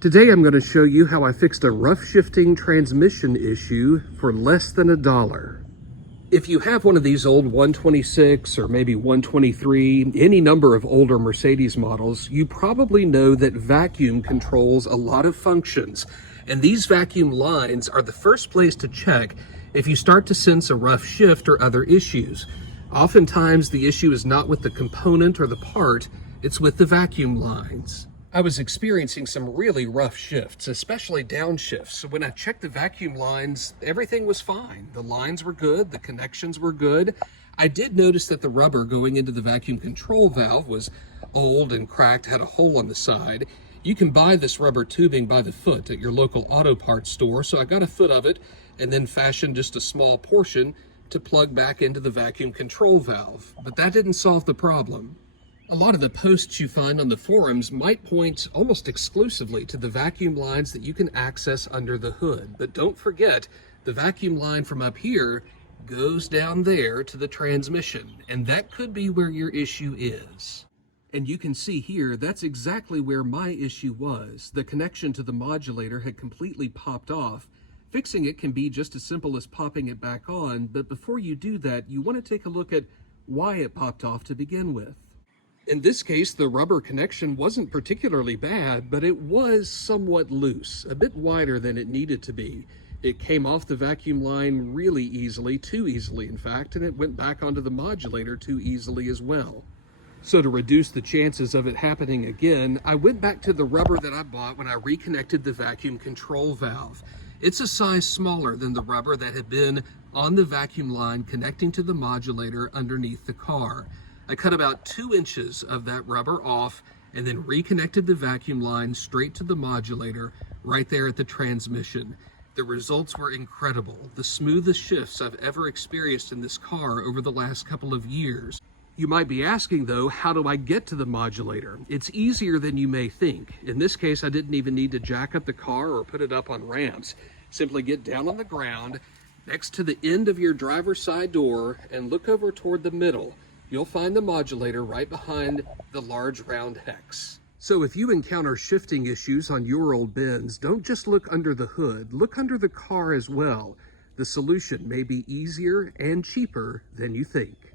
Today I'm going to show you how I fixed a rough shifting transmission issue for less than $1. If you have one of these old 126 or maybe 123, any number of older Mercedes models, you probably know that vacuum controls a lot of functions. And these vacuum lines are the first place to check if you start to sense a rough shift or other issues. Oftentimes the issue is not with the component or the part, it's with the vacuum lines. I was experiencing some really rough shifts, especially downshifts. So when I checked the vacuum lines, everything was fine. The lines were good, the connections were good. I did notice that the rubber going into the vacuum control valve was old and cracked, had a hole on the side. You can buy this rubber tubing by the foot at your local auto parts store. So I got a foot of it and then fashioned just a small portion to plug back into the vacuum control valve. But that didn't solve the problem. A lot of the posts you find on the forums might point almost exclusively to the vacuum lines that you can access under the hood. But don't forget, the vacuum line from up here goes down there to the transmission, and that could be where your issue is. And you can see here, that's exactly where my issue was. The connection to the modulator had completely popped off. Fixing it can be just as simple as popping it back on, but before you do that, you want to take a look at why it popped off to begin with. In this case, the rubber connection wasn't particularly bad, but it was somewhat loose, a bit wider than it needed to be. It came off the vacuum line really easily, too easily in fact, and it went back onto the modulator too easily as well. So to reduce the chances of it happening again, I went back to the rubber that I bought when I reconnected the vacuum control valve. It's a size smaller than the rubber that had been on the vacuum line connecting to the modulator underneath the car. I cut about 2 inches of that rubber off and then reconnected the vacuum line straight to the modulator right there at the transmission. The results were incredible, the smoothest shifts I've ever experienced in this car over the last couple of years. You might be asking though, how do I get to the modulator? It's easier than you may think. In this case, I didn't even need to jack up the car or put it up on ramps. Simply get down on the ground next to the end of your driver's side door and look over toward the middle. You'll find the modulator right behind the large round hex. So if you encounter shifting issues on your old Benz, don't just look under the hood, look under the car as well. The solution may be easier and cheaper than you think.